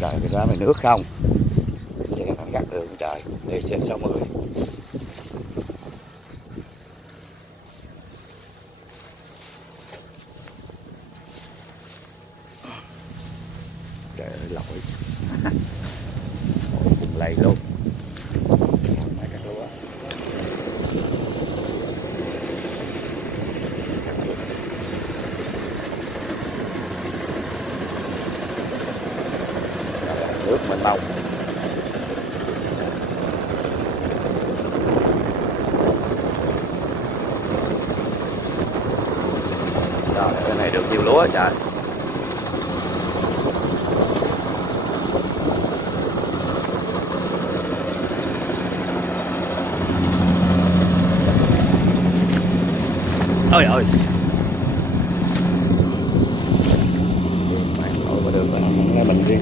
Trời cái đó mày nước không? Xe thằng gắt đường trời, đi xe 60. Trời ơi lội. Cùng lầy luôn. Mày cắt lúa. Nước mênh mông. Rồi cái này được nhiều lúa trời. Ôi ơi. Mày ngồi mà được là mình riêng.